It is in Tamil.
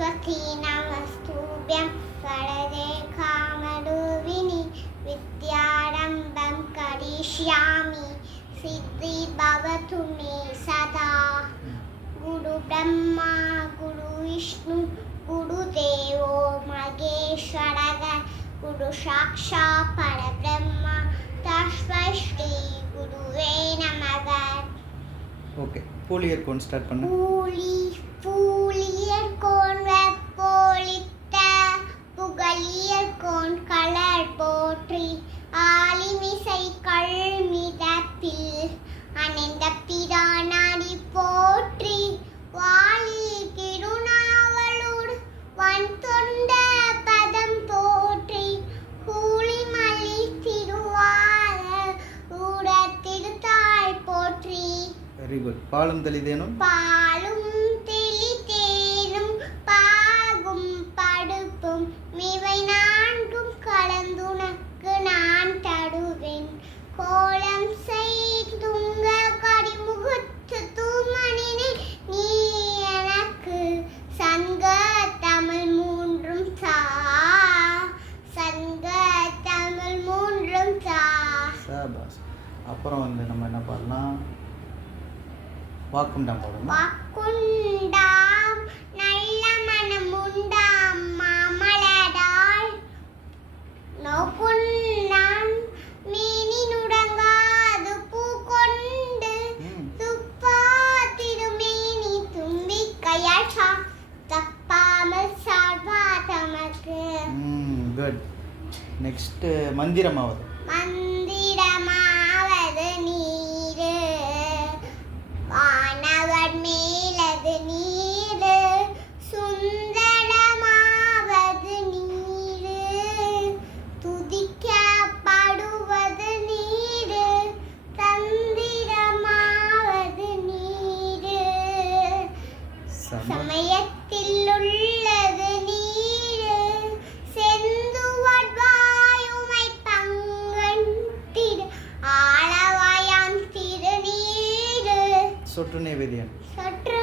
सरस्वती नमस्तुभ्यं वरदे कामरूपिणि विद्यारम्भं करिष्यामि सिद्धि भवतु मे सदा गुरु ब्रह्मा गुरु विष्णु गुरुदेवो महेश्वरः गुरु साक्षात् परब्रह्म तस्मै श्री गुरुवे नमः. ஓகே பூலியர் கோன் ஸ்டார்ட் பண்ணு. பூலியர் கோன் வெப்பொழித்த புகழியர் கோன் கலர் போற்றி ஆலிமிசை கல்மிதத்தில் அணைந்த பிரானாடி போற்றி வாலி திருநாவலூர் வன் தொண்ட பதம் போற்றி கூலிமலி திருவார ஊட திருத்தாள் போற்றி. Very good. பாலும் தெளிதேனும் பாலும் தெளிதேனும் பாகும் படுப்பும் இவை நான்கும் கலந்துனக்கு நான் தருவேன் கோலம் செய்துங்க கரிமுகத்து தூமணினை நீ எனக்கு சங்க தமிழ் மூன்றும் சா சங்க தமிழ் மூன்றும் சா. சாபாஸ். அப்புறம் நம்ம என்ன பண்ணலாம், வாக்குண்டாம் போடணும். வாக்குண்டாம் நல்ல மனமுண்டாம் மாமலராய் நோக்குண்டாம் மீனி நுடங்காது பூ கொண்டு துப்பா திருமேனி தும்பி கையால் தப்பாமல் சார்வா தமக்கு. குட். நெக்ஸ்ட் மந்திரமாவது. மந்திரமாவது நீரு வானவர் மேலது நீரு சுந்தரமாவது நீரு துதிக்கப்படுவது நீரு தந்திரமாவது நீரு சமயத்தில் உள்ளது நீரு செந்துவர் வாயுமை பங்கன் திரு ஆளவாயான் திருநீரு சொற்று நைவேத்தியம். சொற்று